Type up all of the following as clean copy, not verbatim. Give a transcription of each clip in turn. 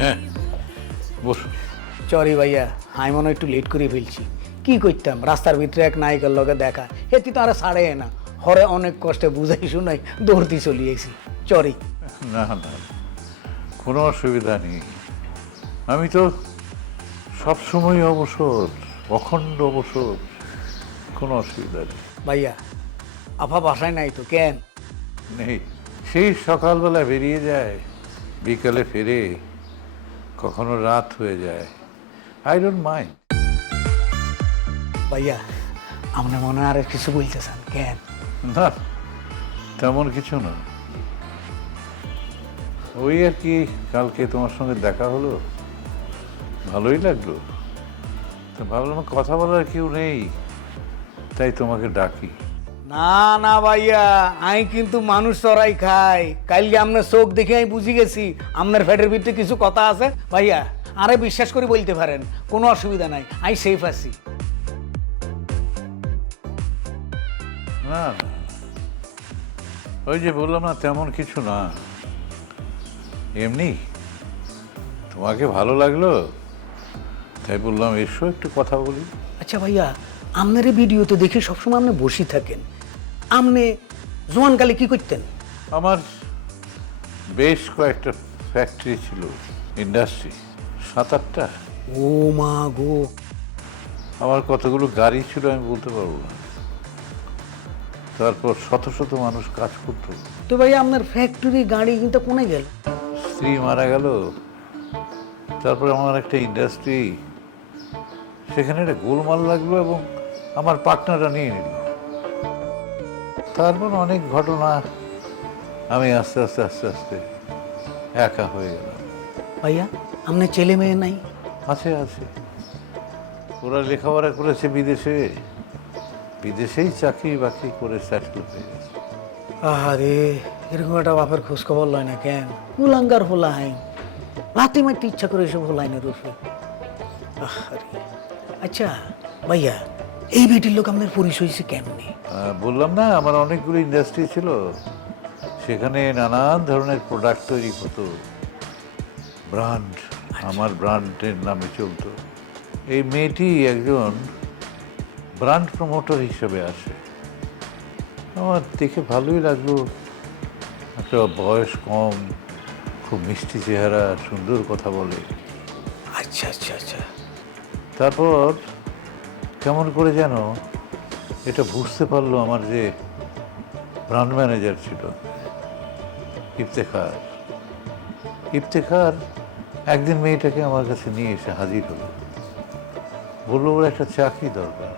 হ্যাঁ বস। সরি ভাইয়া, আমি মনে হয় একটু লেট করে ফেলছি। কি করতাম, রাস্তার ভিতরে এক নায়িকার লগে দেখা, হেতি তো আর ছাড়ে না, হরে অনেক কষ্টে বুঝাই শুনাই দৌড়তে চলিয়েছি। সরি। না না, কোনো অসুবিধা নেই। আমি তো সবসময় অবসর, অখণ্ড অবসর, কোনো অসুবিধা নেই। ভাইয়া, আফা বাসায় নাই তো কেন? নেই, সেই সকালবেলা বেরিয়ে যায়, বিকালে ফিরে, কখনো রাত হয়ে যায়। I don't mind. ভাইয়া, আপনার মনে হয় আর কিছু বলতেছেন কেন? না, তেমন কিছু না। ওই আর কি, কালকে তোমার সঙ্গে দেখা হলো, ভালোই লাগলো। তো ভাবলাম কথা বলার কেউ নেই, তাই তোমাকে ডাকি। না না ভাইয়া, আমি কিন্তু মানুষ চড়াই খাই। কালকে আপনার চোখ দেখে আমি বুঝি গেছি আপনার ফ্যাটের ভিতরে কিছু কথা আছে। ভাইয়া, আরে বিশ্বাস করে বলতে পারেন, কোনো অসুবিধা নাই, আমি সেফ আছি। না না, ওই যে বললাম না, তেমন কিছু না, এমনি তোমাকে ভালো লাগলো, তাই বললাম এসো একটু কথা বলি। আচ্ছা ভাইয়া, আপনার এই ভিডিও তো দেখে সবসময় আপনি বসে থাকেন, আপনি জোয়ানকালে কি করতেন? আমার বেশ কয়েকটা ফ্যাক্টরি ছিল, ইন্ডাস্ট্রি, 7-8টা। ও মা গো! আমার কতগুলো গাড়ি ছিল আমি বলতে পারবো না। তারপর শত শত মানুষ কাজ করতো। তো ভাইয়া, আপনার ফ্যাক্টরি গাড়ি কিন্তু কোনে গেল? স্ত্রী মারা গেল, তারপর আমার একটা ইন্ডাস্ট্রি, সেখানে একটা গোলমাল লাগলো এবং আমার পার্টনাররা নিয়ে নিল। তারপর অনেক ঘটনা, আমি আস্তে আস্তে আস্তে আস্তে একা হয়ে গেলাম। ভাইয়া, আপনার ছেলে মেয়ে নাই? আছে আছে, ওরা লেখাপড়া করেছে বিদেশে, বিদেশেই চাকরি বাকরি করে সেটেল হয়ে গেছে। আরে, এরকম একটা বাপের খোঁজ খবর লয় না কেন? কুলাঙ্গার হলা হাই, লাতি মারতে ইচ্ছা করে এসব হলাই না রূপে। আরে আচ্ছা ভাইয়া, এই বেটির লোক আপনার পরিচয় হয়েছে কেমনি? বললাম না, আমার অনেকগুলো ইন্ডাস্ট্রি ছিল, সেখানে নানান ধরনের প্রোডাক্ট তৈরি হতো, ব্র্যান্ড, আমার ব্র্যান্ডের নামে চলতো। এই মেয়েটি একজন ব্র্যান্ড প্রমোটার হিসেবে আসে। আমার দেখে ভালোই লাগলো, একটা বয়স কম, খুব মিষ্টি চেহারা, সুন্দর কথা বলে। আচ্ছা আচ্ছা আচ্ছা। তারপর কেমন করে যেন এটা বুঝতে পারলো আমার যে ব্র্যান্ড ম্যানেজার ছিল ইফতেখার। ইফতেখার একদিন মেয়েটাকে আমার কাছে নিয়ে এসে হাজির হলো, বললো ওর একটা চাকরি দরকার।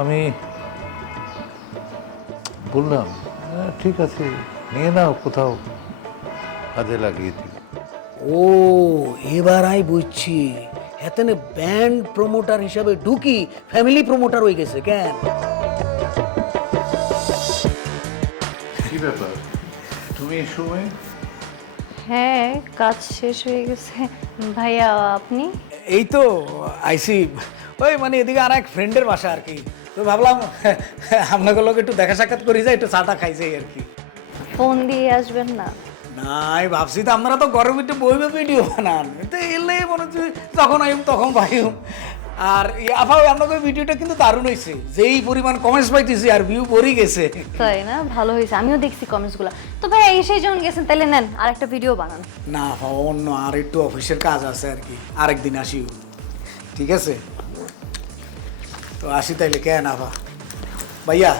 আমি বললাম ঠিক আছে, নিয়ে নাও, কোথাও কাজে লাগিয়ে দিই। ও, এবার আই বুঝছি, এখানে ব্যান্ড প্রমোটার হিসাবে ঢুকি ফ্যামিলি প্রমোটার হয়ে গেছে কেন? কি ব্যাপার, তুমি এই সময়? হ্যাঁ, কাজ শেষ হয়ে গেছে। ভাইয়া আপনি? এই তো আইসি, ওই মানে এদিকে আর এক ফ্রেন্ডের বাসা আর কি, তো ভাবলাম আপনাকে লোক একটু দেখা সাক্ষাৎ করি যায়, একটু চাটা খাইছে আর কি। ফোন দিয়ে আসবেন না? না, আমি ভাবছি তো আপনারা তো গরম একটু বইবে ভিডিও বানান, তো এলে মনে হচ্ছে যখন আইম তখন ভাইম। আর আফাও আপনাকে ভিডিওটা কিন্তু দারুণ হয়েছে, যেই পরিমাণ কমেন্টস পাইতেছি আর ভিউ ভরে গেছে। তাই না? ভালো হয়েছে, আমিও দেখছি কমেন্টসগুলো। তো ভাইয়া এসেই যখন গেছেন তাহলে নেন আর একটা ভিডিও বানান। না আফা, অন্য আর একটু অফিসের কাজ আছে আর কি, আরেকদিন আসি, ঠিক আছে? তো আসি তাইলে কেন আফা? ভাইয়া,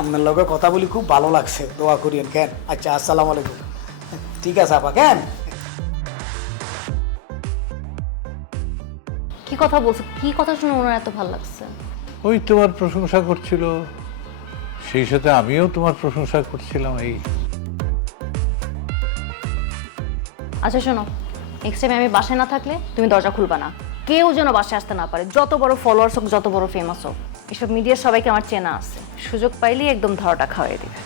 আপনার লগে কথা বলি খুব ভালো লাগছে, দোয়া করিয়েন কেন? আচ্ছা, আসসালামু আলাইকুম। ঠিক আছে আপা, কেন? কি কথা বলছো? কি কথা শুনে ওনার এত ভালো লাগছে? ওই তোমার প্রশংসা করছিল, সেই সাথে আমিও তোমার প্রশংসা করছিলাম। এই আচ্ছা শোনো, নেক্সট টাইম আমি বাসায় না থাকলে তুমি দরজা খুলবা না, কেউ যেন বাসায় আসতে না পারে, যত বড় ফলোয়ার্স হোক, যত বড় ফেমাস হোক। এসব মিডিয়ার সবাইকে আমার চেনা আছে, সুযোগ পাইলেই একদম ধরাটা খাওয়াই দিবে।